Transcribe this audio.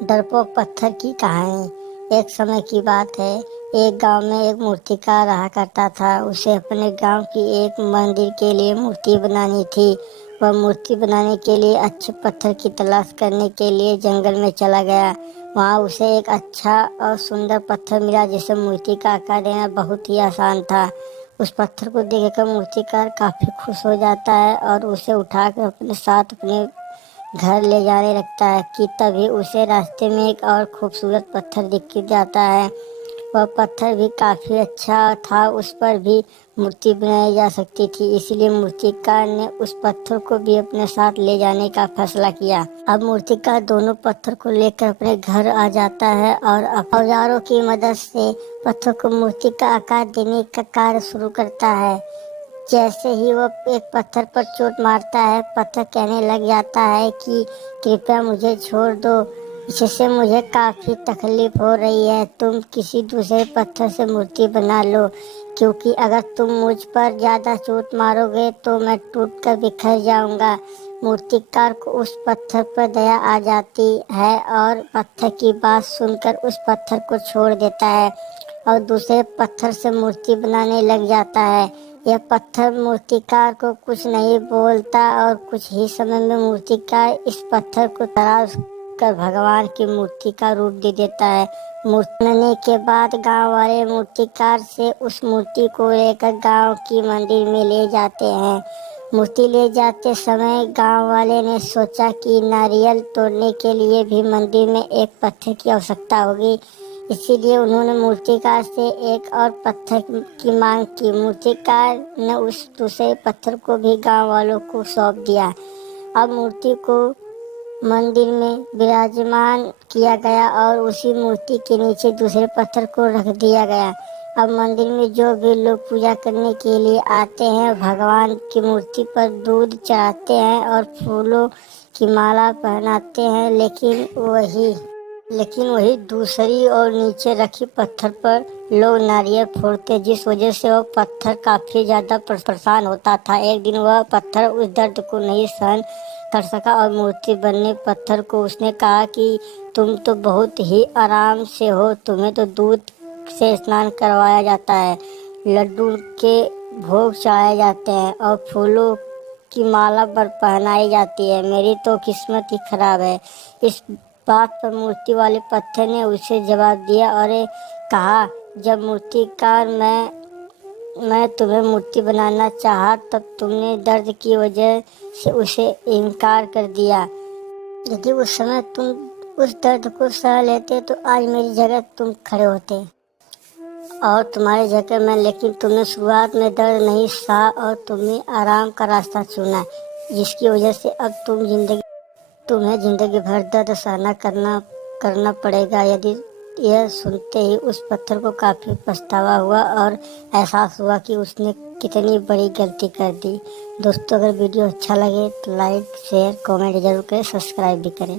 डरपोक पत्थर की कहानी। एक समय की बात है, एक गांव में एक मूर्तिकार रहा करता था। उसे अपने गांव की एक मंदिर के लिए मूर्ति बनानी थी। वह मूर्ति बनाने के लिए अच्छे पत्थर की तलाश करने के लिए जंगल में चला गया। वहां उसे एक अच्छा और सुंदर पत्थर मिला जिसे मूर्ति का आकार देना बहुत ही आसान था। उस पत्थर को देखकर मूर्तिकार काफी खुश हो जाता है और उसे उठाकर अपने साथ अपने घर ले जाने लगता है कि तभी उसे रास्ते में एक और खूबसूरत पत्थर दिख जाता है। वह पत्थर भी काफी अच्छा था, उस पर भी मूर्ति बनाई जा सकती थी, इसलिए मूर्तिकार ने उस पत्थर को भी अपने साथ ले जाने का फैसला किया। अब मूर्तिकार दोनों पत्थर को लेकर अपने घर आ जाता है और औजारों की मदद से पत्थर को मूर्ति का आकार देने का कार्य शुरू करता है। जैसे ही वो एक पत्थर पर चोट मारता है, पत्थर कहने लग जाता है कि कृपया मुझे छोड़ दो, जिससे मुझे काफी तकलीफ हो रही है। तुम किसी दूसरे पत्थर से मूर्ति बना लो, क्योंकि अगर तुम मुझ पर ज्यादा चोट मारोगे तो मैं टूट कर बिखर जाऊंगा। मूर्तिकार को उस पत्थर पर दया आ जाती है और पत्थर की बात सुनकर उस पत्थर को छोड़ देता है और दूसरे पत्थर से मूर्ति बनाने लग जाता है। यह पत्थर मूर्तिकार को कुछ नहीं बोलता और कुछ ही समय में मूर्तिकार इस पत्थर को तराश कर भगवान की मूर्ति का रूप दे देता है। मूर्ति बनने के बाद गांव वाले मूर्तिकार से उस मूर्ति को लेकर गांव की मंदिर में ले जाते हैं। मूर्ति ले जाते समय गांव वाले ने सोचा कि नारियल तोड़ने के लिए भी मंदिर में एक पत्थर की आवश्यकता होगी, इसीलिए उन्होंने मूर्तिकार से एक और पत्थर की मांग की। मूर्तिकार ने उस दूसरे पत्थर को भी गांव वालों को सौंप दिया। अब मूर्ति को मंदिर में विराजमान किया गया और उसी मूर्ति के नीचे दूसरे पत्थर को रख दिया गया। अब मंदिर में जो भी लोग पूजा करने के लिए आते हैं, भगवान की मूर्ति पर दूध चढ़ाते हैं और फूलों की माला पहनाते हैं, लेकिन वही दूसरी और नीचे रखी पत्थर पर लोग नारियल फोड़ते, जिस वजह से वह पत्थर काफी ज्यादा परेशान होता था। एक दिन वह पत्थर उस दर्द को नहीं सहन कर सका और मूर्ति बनने पत्थर को उसने कहा कि तुम तो बहुत ही आराम से हो, तुम्हें तो दूध से स्नान करवाया जाता है, लड्डू के भोग चढ़ाए जाते हैं और फूलों की माला पर पहनाई जाती है, मेरी तो किस्मत ही खराब है। इस बात पर मूर्ति वाले पत्थर ने उसे जवाब दिया और कहा, जब मूर्तिकार मैं तुम्हें मूर्ति बनाना चाहा तब तुमने दर्द की वजह से उसे इनकार कर दिया। यदि उस समय तुम उस दर्द को सह लेते तो आज मेरी जगह तुम खड़े होते और तुम्हारी जगह मैं, लेकिन तुमने शुरुआत में दर्द नहीं सहा और तुमने आराम का रास्ता चुना, जिसकी वजह से अब तुम्हें जिंदगी भर दर्द सहना करना पड़ेगा। यदि यह सुनते ही उस पत्थर को काफी पछतावा हुआ और एहसास हुआ कि उसने कितनी बड़ी गलती कर दी। दोस्तों, अगर वीडियो अच्छा लगे तो लाइक शेयर कमेंट जरूर करें, सब्सक्राइब भी करें।